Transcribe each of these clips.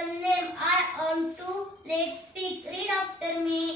second name I on two. Let's speak. Read after me.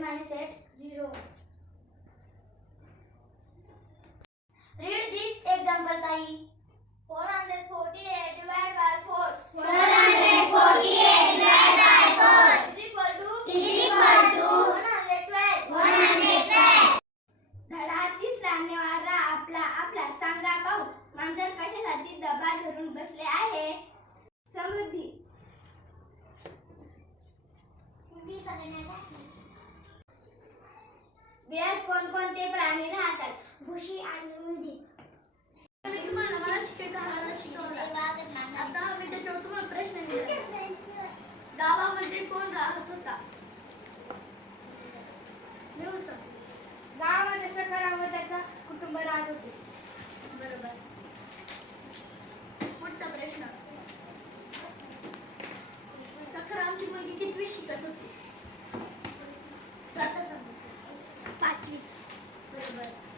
8 minus 8, 0. Read these examples, I. 448 divided by 4. 448 divided by 4. Is equal to? Is equal to? 112. 112. धडा तिसराने वारा आपला आपला सांगा पाहू मांजर कशासाठी दबा धरून बसले आहे समृद्धी मुली बघण्यासाठी बिळात कोणकोणते प्राणी राहतात? भुशी आणि उंदी मी तुम्हाला मला शिकत शिकवलं. आता आम्ही त्याच्यावर तुम्हाला प्रश्न गावामध्ये कोण राहत होता? गावामध्ये सखाराम त्याचा कुटुंब राहत होते. बरोबर. पुढचा प्रश्न. सखारामची मुलगी कितवी शिकत होती? स्वतः सांगू. Patrícia.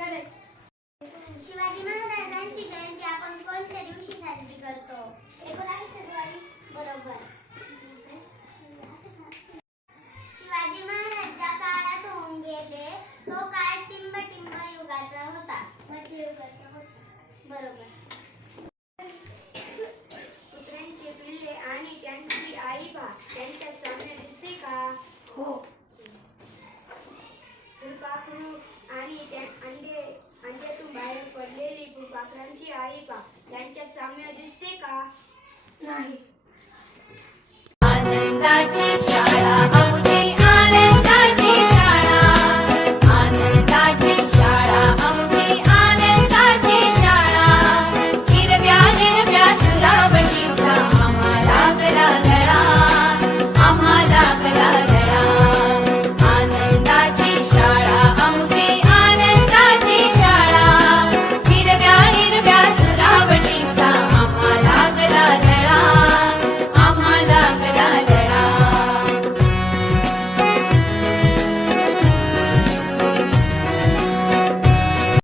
शिवाजी महाराजांची जयंती आपण कोणत्या दिवशी साजरी करतो? एकोणावीस फेब्रुवारी. बरोबर. शिवाजी महाराजच्या काळात होऊन गेले तो काळ टिंब टिंब युगाचा होता. बरोबर. पुत्रांचे पिल्ले आणि त्यांची आई बा त्यांच्या सामने दिसते का? हो. आणि पाखरांची आई पा यांच्या साम्य दिसते का? नाही. आनंदाची शाळा.